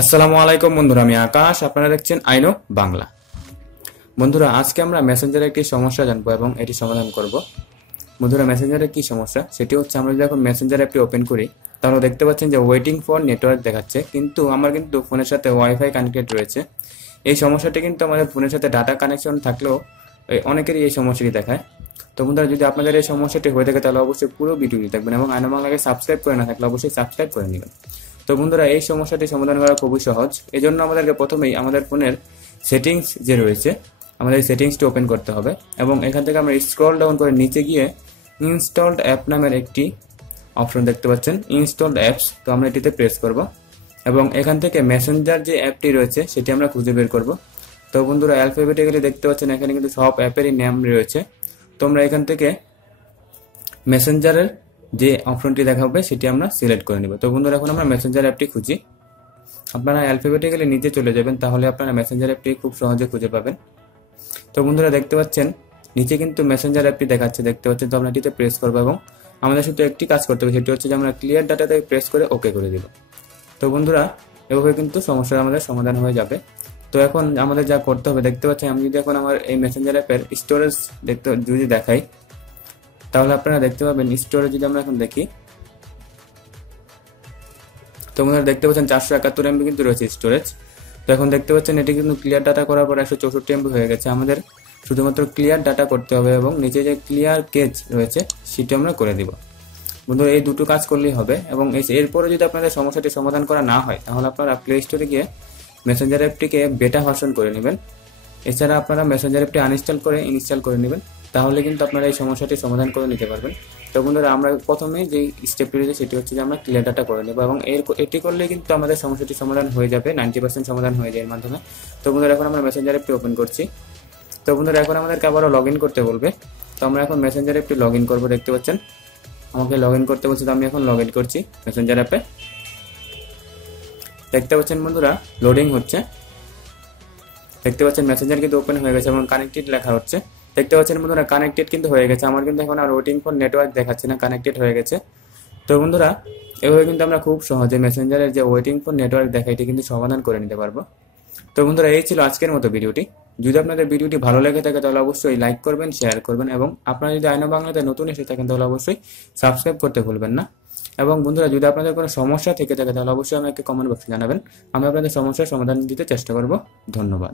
আসসালামু আলাইকুম বন্ধুরা, আমি আকাশ। আপনারা দেখছেন আইনো বাংলা। বন্ধুরা, আজকে আমরা মেসেঞ্জারে একটি সমস্যা জানবো এবং এটি সমাধান করব। বন্ধুরা, মেসেঞ্জারের কি সমস্যা সেটি হচ্ছে, আমরা যদি এখন মেসেঞ্জার অ্যাপটি ওপেন করি তাহলে দেখতে পাচ্ছেন যে ওয়েটিং ফর নেটওয়ার্ক দেখাচ্ছে, কিন্তু আমার কিন্তু ফোনের সাথে ওয়াইফাই কানেক্টেড রয়েছে। এই সমস্যাটি কিন্তু আমাদের ফোনের সাথে ডাটা কানেকশন থাকলেও অনেকেরই এই সমস্যাটি দেখায়। তো বন্ধুরা, যদি আপনাদের এই সমস্যাটি হয়ে থাকে তাহলে অবশ্যই পুরো ভিডিওটি দেখবেন এবং আইনো বাংলাকে সাবস্ক্রাইব করে না থাকলে অবশ্যই সাবস্ক্রাইব করে নেবেন। তো বন্ধুরা, এই সমস্যাটি সমাধান করা খুবই সহজ। এই জন্য আমাদেরকে প্রথমেই আমাদের ফোনের সেটিংস যে রয়েছে, আমাদের সেটিংসটি ওপেন করতে হবে এবং এখান থেকে আমরা স্ক্রল ডাউন করে নিচে গিয়ে ইনস্টলড অ্যাপ নামের একটি অপশন দেখতে পাচ্ছেন, ইনস্টলড অ্যাপস। তো আমরা এটিতে প্রেস করব এবং এখান থেকে মেসেঞ্জার যে অ্যাপটি রয়েছে সেটি আমরা খুঁজে বের করব। তো বন্ধুরা, অ্যালফাবেটিক্যালি দেখতে পাচ্ছেন এখানে কিন্তু সব অ্যাপেরই নাম রয়েছে। তো আমরা এখান থেকে মেসেঞ্জারের যে অপশনটি দেখাবে সেটি আমরা সিলেক্ট করে নিব। তো বন্ধুরা, এখন আমরা মেসেঞ্জার অ্যাপটি খুঁজি। আপনারা অ্যালফাবেটিক্যালি নিচে চলে যাবেন, তাহলে আপনারা মেসেঞ্জার অ্যাপটি খুব সহজে খুঁজে পাবেন। তো বন্ধুরা, দেখতে পাচ্ছেন নিচে কিন্তু মেসেঞ্জার অ্যাপটি দেখাচ্ছে, দেখতে পাচ্ছেন। তো আমরা এটিতে প্রেস করবো এবং আমাদের শুধু একটি কাজ করতে হবে, সেটি হচ্ছে যে আমরা ক্লিয়ার ডাটাতে প্রেস করে ওকে করে দিব। তো বন্ধুরা, এভাবে কিন্তু সমস্যার আমাদের সমাধান হয়ে যাবে। তো এখন আমাদের যা করতে হবে, দেখতে পাচ্ছেন আমি যদি এখন আমার এই মেসেঞ্জার অ্যাপের স্টোরেজ যদি দেখাই তাহলে আপনারা দেখতে পাবেন স্টোরেজ যদি আমরা এখন দেখি, তো বন্ধুরা দেখতে পাচ্ছেন 471 MB কিন্তু রয়েছে স্টোরেজ। তো এখন দেখতে পাচ্ছেন এটি কিন্তু ক্লিয়ার ডাটা করার পর 164 MB হয়ে গেছে। আমাদের শুধুমাত্র ক্লিয়ার ডাটা করতে হবে এবং নিচে যে ক্লিয়ার কেজ রয়েছে সেটি আমরা করে দিব। বন্ধুরা, এই দুটো কাজ করলেই হবে এবং এরপরে যদি আপনাদের সমস্যাটি সমাধান করা না হয় তাহলে আপনারা প্লে স্টোরে গিয়ে মেসেঞ্জার অ্যাপটিকে বেটা ভার্সন করে নেবেন। এছাড়া আপনারা মেসেঞ্জার অ্যাপটি আনইনস্টল করে ইনস্টল করে নেবেন, তাহলে কিন্তু আপনারা এই সমস্যাটি সমাধান করে নিতে পারবেন। তো বন্ধুরা, আমরা প্রথমে যে স্টেপটি রয়েছে সেটি হচ্ছে যে আমরা ক্লিয়ার ডাটা করে নেব এবং এটি করলে কিন্তু আমাদের সমস্যাটি সমাধান হয়ে যাবে, 90% সমাধান হয়ে যায় এর মাধ্যমে। তো বন্ধুরা, এখন আমরা মেসেঞ্জার অ্যাপটি ওপেন করছি। তো বন্ধুরা, এখন আমাদেরকে আবারও লগ ইন করতে বলবে। তো আমরা এখন মেসেঞ্জার অ্যাপটি লগ ইন করবো। দেখতে পাচ্ছেন আমাকে লগ ইন করতে বলছে, তো আমি এখন লগ ইন করছি মেসেঞ্জার অ্যাপে। দেখতে পাচ্ছেন বন্ধুরা, লোডিং হচ্ছে। দেখতে পাচ্ছেন মেসেঞ্জার কিন্তু ওপেন হয়ে গেছে এবং কানেক্টেড লেখা হচ্ছে। দেখতে পাচ্ছেন বন্ধুরা, কানেক্টেড কিন্তু হয়ে গেছে। আমার কিন্তু এখন আর ওয়েটিং ফর নেটওয়ার্ক দেখাচ্ছে না, কানেক্টেড হয়ে গেছে। তো বন্ধুরা, এভাবে কিন্তু আমরা খুব সহজে মেসেঞ্জারের যে ওয়েটিং ফর নেটওয়ার্ক দেখা এটি কিন্তু সমাধান করে নিতে পারবো। তো বন্ধুরা, এই ছিল আজকের মতো ভিডিওটি। যদি আপনাদের ভিডিওটি ভালো লেগে থাকে তাহলে অবশ্যই লাইক করবেন, শেয়ার করবেন এবং আপনারা যদি আইনো বাংলাতে নতুন এসে থাকেন তাহলে অবশ্যই সাবস্ক্রাইব করতে ভুলবেন না। এবং বন্ধুরা, যদি আপনাদের কোনো সমস্যা থেকে থাকে তাহলে অবশ্যই আমাকে কমেন্ট বক্সে জানাবেন। আমি আপনাদের সমস্যার সমাধান দিতে চেষ্টা করব। ধন্যবাদ।